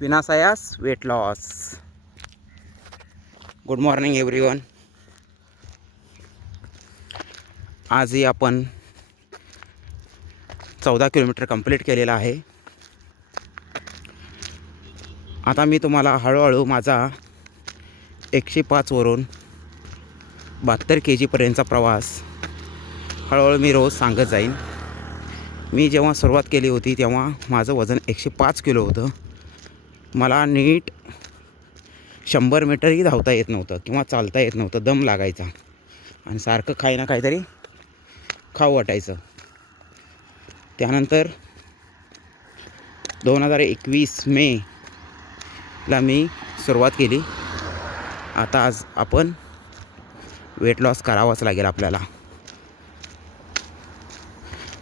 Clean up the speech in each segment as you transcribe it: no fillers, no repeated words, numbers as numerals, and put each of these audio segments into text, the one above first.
विनासायास weight loss. Good morning everyone. आजही आपण 14 kilometre complete केलेला आहे. आता मी तुम्हाला हळूहळू माझा 105 वरून 72 kg पर्यंतचा प्रवास हळूहळू मी रोज सांगत जाईन. मी जेव्हा सुरुवात केली होती तेव्हा माझं वजन 105 किलो होतं. मला नीट 100 मीटरही धावता येत नव्हतं किंवा चालता येत नव्हतं. दम लागायचा आणि सारखं काही ना काहीतरी खाऊ वाटायचं. त्यानंतर 2021 मेला मी सुरुवात केली. आता आज आपण वेट लॉस करावाच लागेल आपल्याला.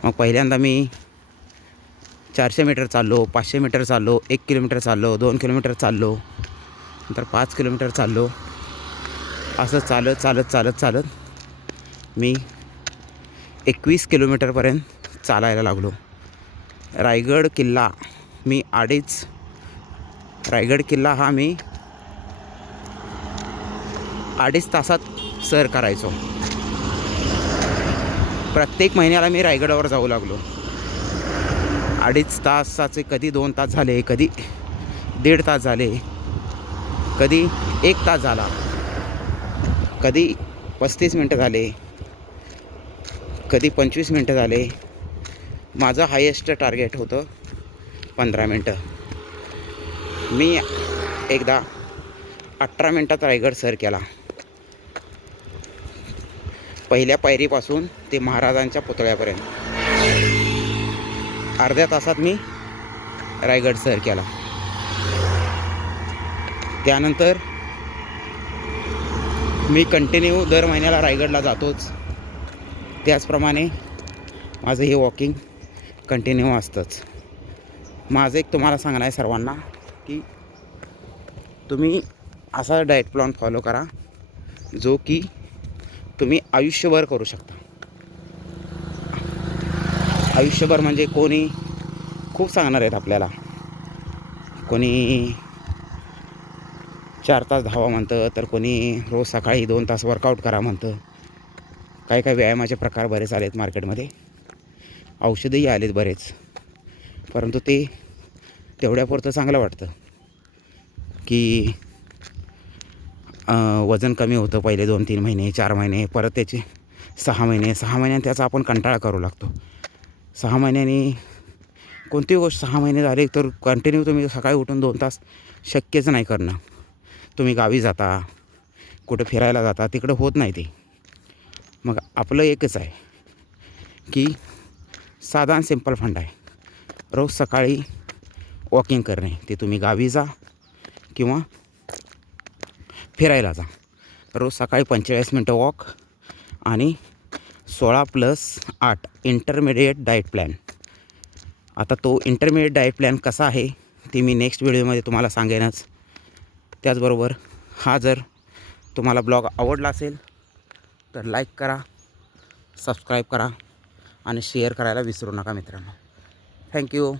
मग पहिल्यांदा मी 400 मीटर चाललो, 500 मीटर चाललो, 1 किलोमीटर चाललो, 2 किलोमीटर चाललो, नंतर 5 किलोमीटर चाललो. असं चालत मी 21 किलोमीटरपर्यंत चालायला लागलो. रायगड किल्ला हा मी 2.5 तासात सर करायचो. प्रत्येक महिन्याला मी रायगडावर जाऊ लागलो. 2.5 तासाचे कधी 2 तास झाले, कधी 1.5 तास झाले, कधी 1 तास झाला, कधी 35 मिनटं झाले, कधी 25 मिनटं झाले. माझं हायेस्ट टार्गेट होतं 15 मिनटं. मी एकदा 18 मिनटात रायगड सर केला. पहिल्या पायरीपासून ते महाराजांच्या पुतळ्यापर्यंत अर्ध्या तासात मी रायगड सर केला. त्यानंतर मी कंटिन्यू दर महिन्याला रायगडला जातोच. त्याचप्रमाणे माझं हे वॉकिंग कंटिन्यू असतंच. माझं एक तुम्हाला सांगणं आहे सर्वांना की तुम्ही असा डाएट प्लॅन फॉलो करा जो की तुम्ही आयुष्यभर करू शकता. आयुष्यभर म्हणजे कोणी खूप सांगणार आहेत आपल्याला. कोणी 4 तास धावा म्हणतं, तर कोणी रोज सकाळी 2 तास वर्कआउट करा म्हणतं. काही व्यायामाचे प्रकार बरेच आलेत मार्केटमध्ये. औषधही आलेत बरेच. परंतु ते तेवढ्यापुरतं चांगलं वाटतं की वजन कमी होतं पहिले 2-3 महिने, 4 महिने, परत त्याचे 6 महिन्यात त्याचा आपण कंटाळा करू लागतो. 6 महिन्यांनी कोणतीही गोष्ट 6 महिने झाले तर कंटिन्यू तुम्ही सकाळी उठून 2 तास शक्यच नाही करणं. तुम्ही गावी जाता, कुठं फिरायला जाता, तिकडं होत नाही ते. मग आपलं एकच आहे की साधा आणि सिंपल फंड आहे. रोज सकाळी वॉकिंग करणे. ते तुम्ही गावी जा किंवा फिरायला जा. रोज सकाळी 45 मिनटं वॉक आणि 16+8 इंटरमिडिएट डाएट प्लॅन. आता तो इंटरमिडिएट डाएट प्लॅन कसा आहे ते मी नेक्स्ट व्हिडिओमध्ये तुम्हाला सांगेनच. त्याचबरोबर हा जर तुम्हाला ब्लॉग आवडला असेल तर लाईक करा, सबस्क्राईब करा आणि शेअर करायला विसरू नका मित्रांनो. थँक्यू.